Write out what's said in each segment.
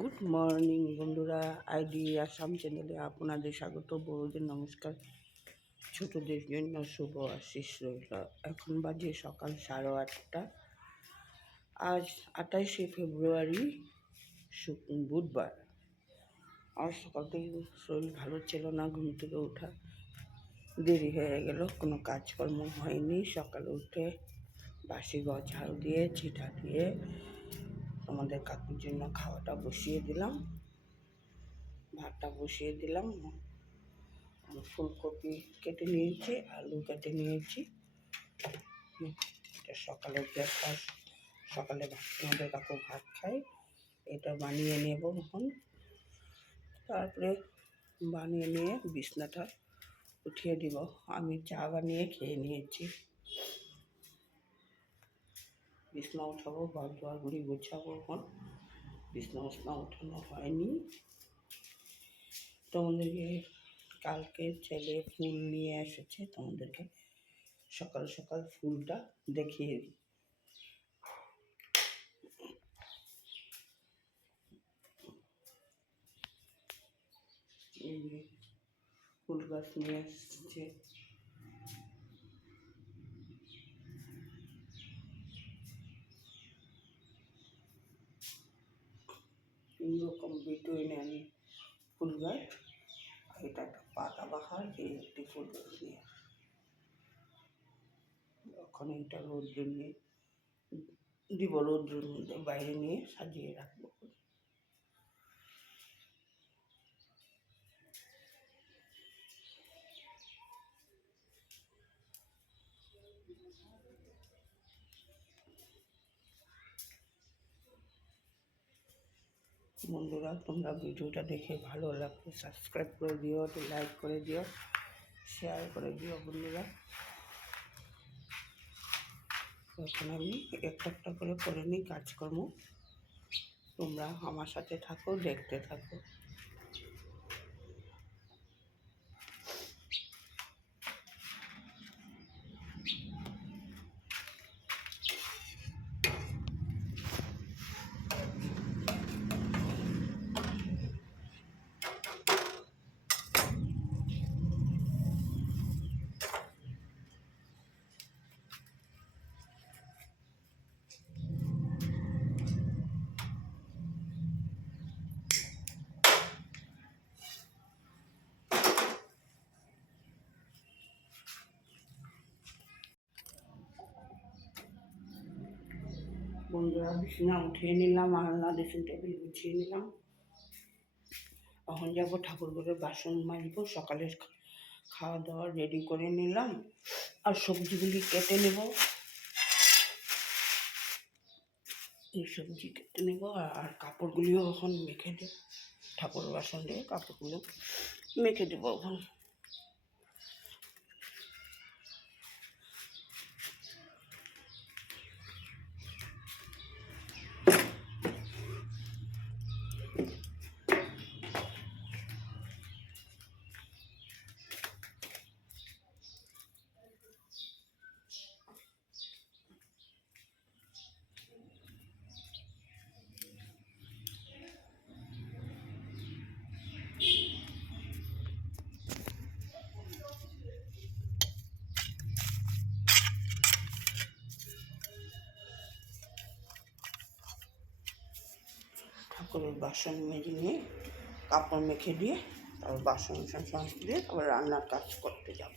Good morning বন্ধুরা, ID Assam চ্যানেলে আপনাদের স্বাগত। বড়দের নমস্কার, ছোটদের জন্য শুভ আশিস রইল। এখন বাজে সকাল 8:30। আজ 28শে ফেব্রুয়ারি, বুধবার। আজ সকাল থেকে শরীর ভালো ছিল না, ঘুম থেকে ওঠা দেরি হয়ে গেল, কোনো কাজকর্ম হয়নি। সকালে উঠে বাসি ঘর ঝাড়ু দিয়ে চিঠা দিয়ে আমাদের কাকুর জন্য খাওয়াটা বসিয়ে দিলাম, ভাতটা বসিয়ে দিলাম। ফুলকপি কেটে নিয়েছি, আলু কেটে নিয়েছি। এটা সকালের ব্রেকফাস্ট। সকালে আমাদের কাকু ভাত খায়, এটা বানিয়ে নেব এখন। তারপরে বানিয়ে নিয়ে বিছনাটা উঠিয়ে দিব। আমি চা বানিয়ে খেয়ে নিয়েছি। বিছনা উঠাবো, ঘর দুয়ার গুড়ি গোছাবো। এখন বিছনা উঠানো হয়নি। তোমাদেরকে কালকে ছেলে ফুল নিয়ে এসেছে, তোমাদেরকে সকাল সকাল ফুলটা দেখিয়ে দিই। ফুল গাছ নিয়ে এসেছে। রকম বিটুইন ফুল গাছ, এটা একটা পাতাবাহার, এই একটি ফুল গাছ নিয়ে। এখন এটা রৌদ্র নিয়ে দিব, রৌদ্রের মধ্যে বাইরে নিয়ে সাজিয়ে রাখবো। বন্ধুরা, তোমরা ভিডিওটা দেখে ভালো লাগলে সাবস্ক্রাইব করে দিও, লাইক করে দিও, শেয়ার করে দিও বন্ধুরা। এখন আমি একটা একটা করে নিই কাজকর্ম। তোমরা আমার সাথে থাকো, দেখতে থাকো। বন্ধুরা, বিছানা উঠিয়ে নিলাম, আলনা ড্রেসিং টেবিল গুছিয়ে নিলাম। এখন যাবো ঠাকুরঘরের বাসন মাজবো। সকালের খাওয়া দাওয়া রেডি করে নিলাম, আর সবজিগুলি কেটে নেব। এই সবজি কেটে নেব, আর কাপড়গুলিও এখন মেখে দেব। ঠাকুর বাসন দিয়ে কাপড়গুলো মেখে দেবো এখন। ঠাকুরের বাসন মেজে নিয়ে কাপড় মেখে দিয়ে তারপর বাসন সমস্ত দিয়ে তারপর রান্নার কাজ করতে যাব।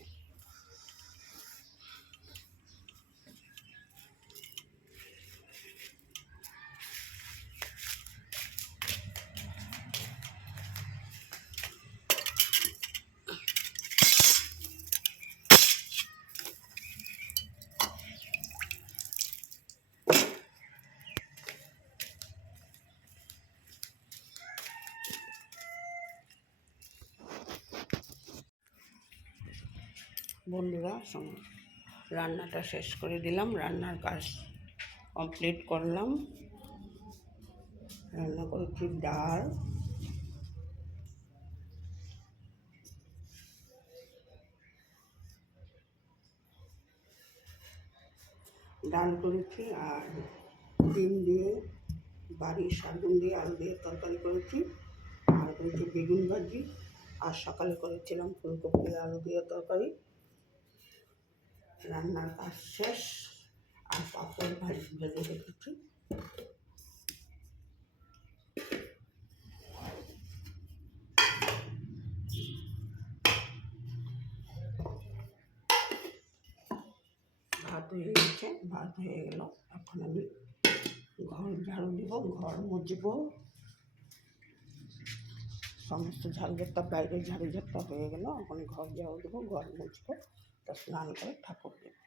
বন্ধুরা, রান্নাটা শেষ করে দিলাম, রান্নার কাজ কমপ্লিট করলাম। রান্না করেছি ডাল, করেছি, আর ডিম দিয়ে বাড়ির শালগম দিয়ে আলু দিয়ে তরকারি করেছি, আর করেছি বেগুন ভাজি, আর সকালে করেছিলাম ফুলকপি আলু দিয়ে তরকারি। রান্নার কাজ শেষ, আর পাঁপড় ভেজে রেখেছি। ভাত হয়ে গেছে, ভাত হয়ে গেল। এখন আমি ঘর ঝাড়ু দিব, ঘর মুছবো। সমস্ত ঝাড়ঝাড়টা বাইরে ঝাড়ঝাড়টা হয়ে গেল, এখন ঘর ঝাড়ু দেবো, ঘর মুছবো, তা স্নান করে ঠাকুর দেবো।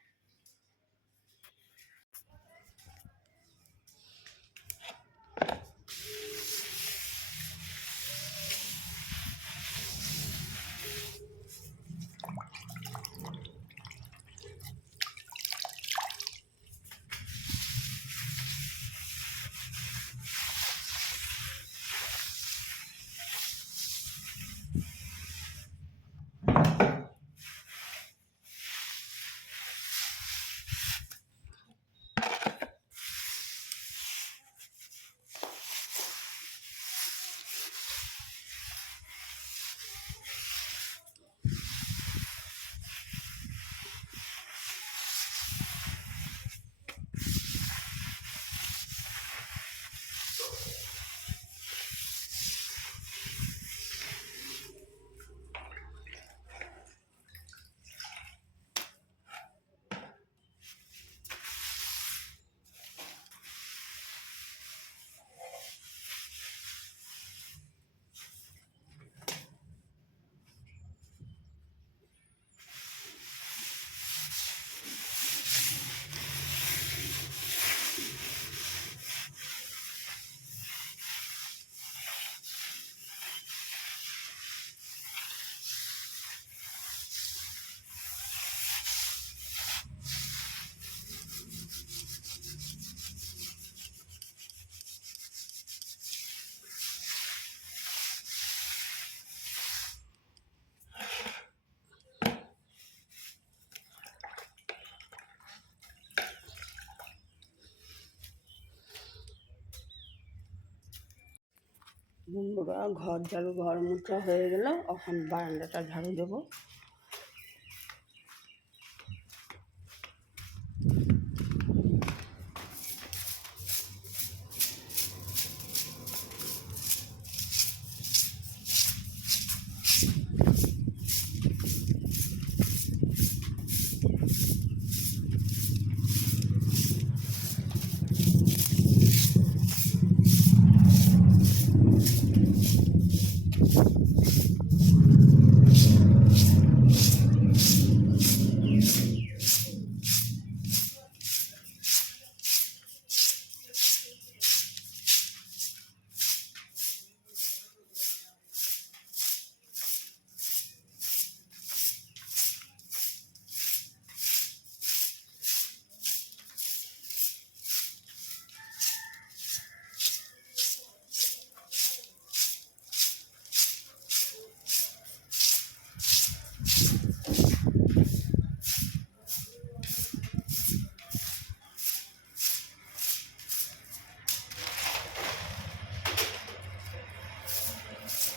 বন্ধুরা, ঘর মুছা হয়ে গেল, এখন বারান্দাটা ঝাড়ু দেবো।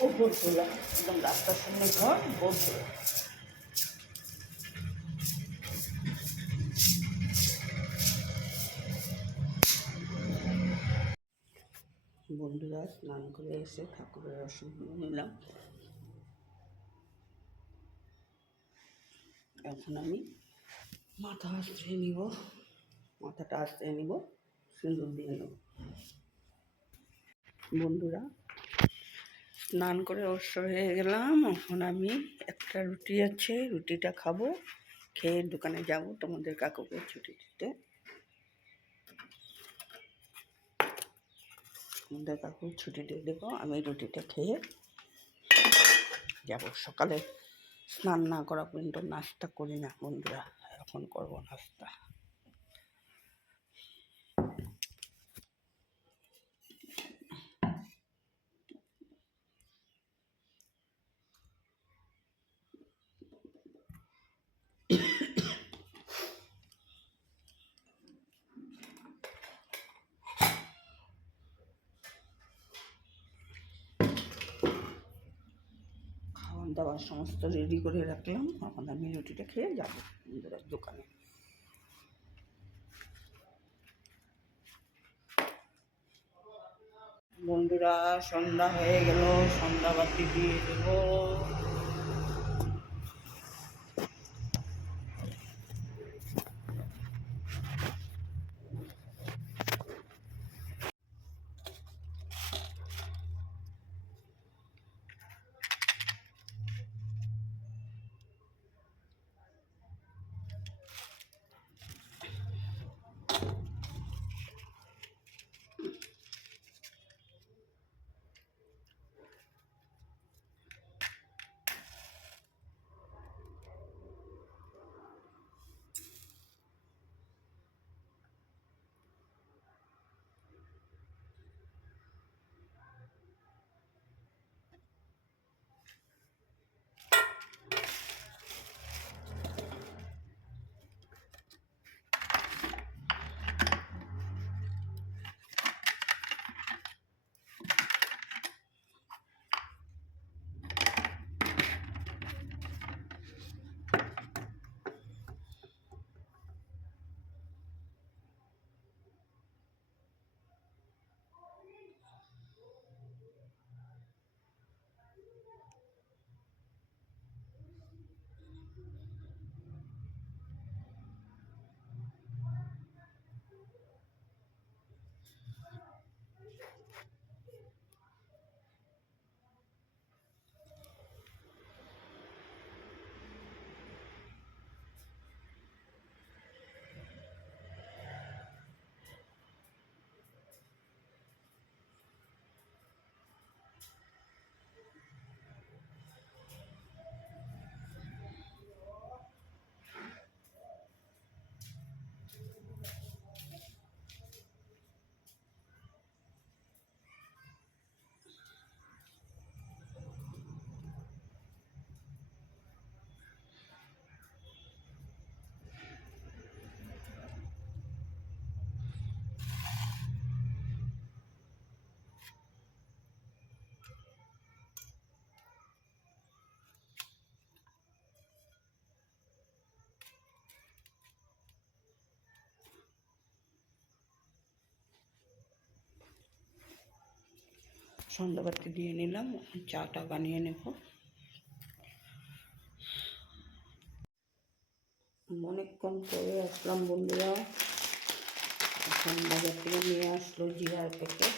উপরতলা, একদম রাস্তার সামনে ঘর, উপরতলা। বন্ধুরা, স্নান করে এসে ঠাকুরের ওষুধ নিলাম। এখন আমি মাথা আশ্রয় নিব, মাথাটা আশ্রয় নিব, সিঁদুর দিয়ে নেব। বন্ধুরা, স্নান করে অবসর হয়ে গেলাম। এখন আমি একটা রুটি আছে, রুটিটা খাবো, খেয়ে দোকানে যাব তোমাদের কাকুকে ছুটি দিতে। তোমাদের কাকু ছুটি দিয়ে দেবো, আমি রুটিটা খেয়ে যাব। সকালে স্নান না করা পর্যন্ত নাস্তা করি না বন্ধুরা, এখন করবো নাস্তা। দাবার সমস্ত রেডি করে রাখলাম। এখন আমি রুটিটা খেয়ে যাবো বন্ধুরার দোকানে। বন্ধুরা সন্ধ্যা হয়ে গেল, সন্ধ্যাবাতি দিয়ে দেবো। সন্ধ্যাবাতি দিয়ে নিলাম, চাটা বানিয়ে নেব। অনেকক্ষণ পরে আসলাম বন্ধুরা। এখন বাজার থেকে নিয়ে আসলো জিরার প্যাকেট,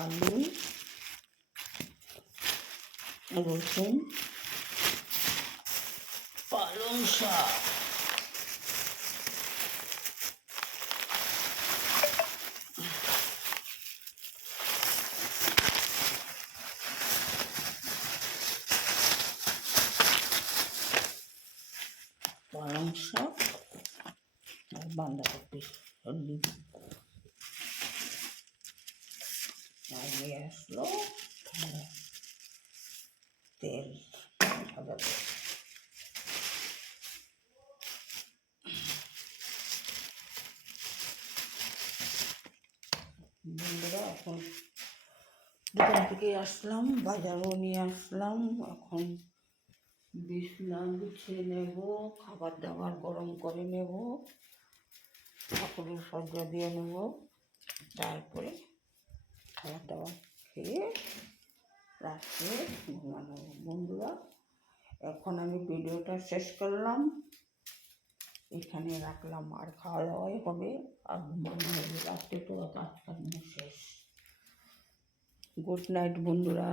আলু, রসুন, পালং শাক, পালং শাক আর বাঁধাকপি হলুদ আর নিয়ে আসলো তেল, সাদা তেল। বন্ধুরা এখন দোকান থেকে আসলাম, বাজারও নিয়ে আসলাম। এখন বিছনা গুছিয়ে নেব, খাবার দাবার গরম করে নেব, ঠাকুরের সজ্জা দিয়ে নেব, তারপরে খাবার দাবার খেয়ে রাত্রে ঘুমানো। বন্ধুরা এখন আমি ভিডিওটা শেষ করলাম, এখানে রাখলাম। আর খাওয়া দাওয়াই হবে আর ঘুমানো হবে। রাত্রে তো কাজ কাম শেষ। গুড নাইট বন্ধুরা।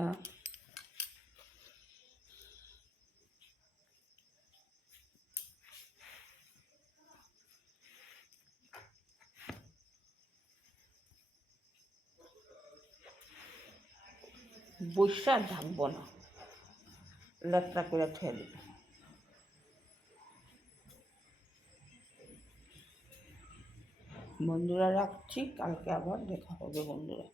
বৈশা থাকবো না, লেট্রা করে খেয়ে দেবো। বন্ধুরা রাখছি, কালকে আবার দেখা হবে বন্ধুরা।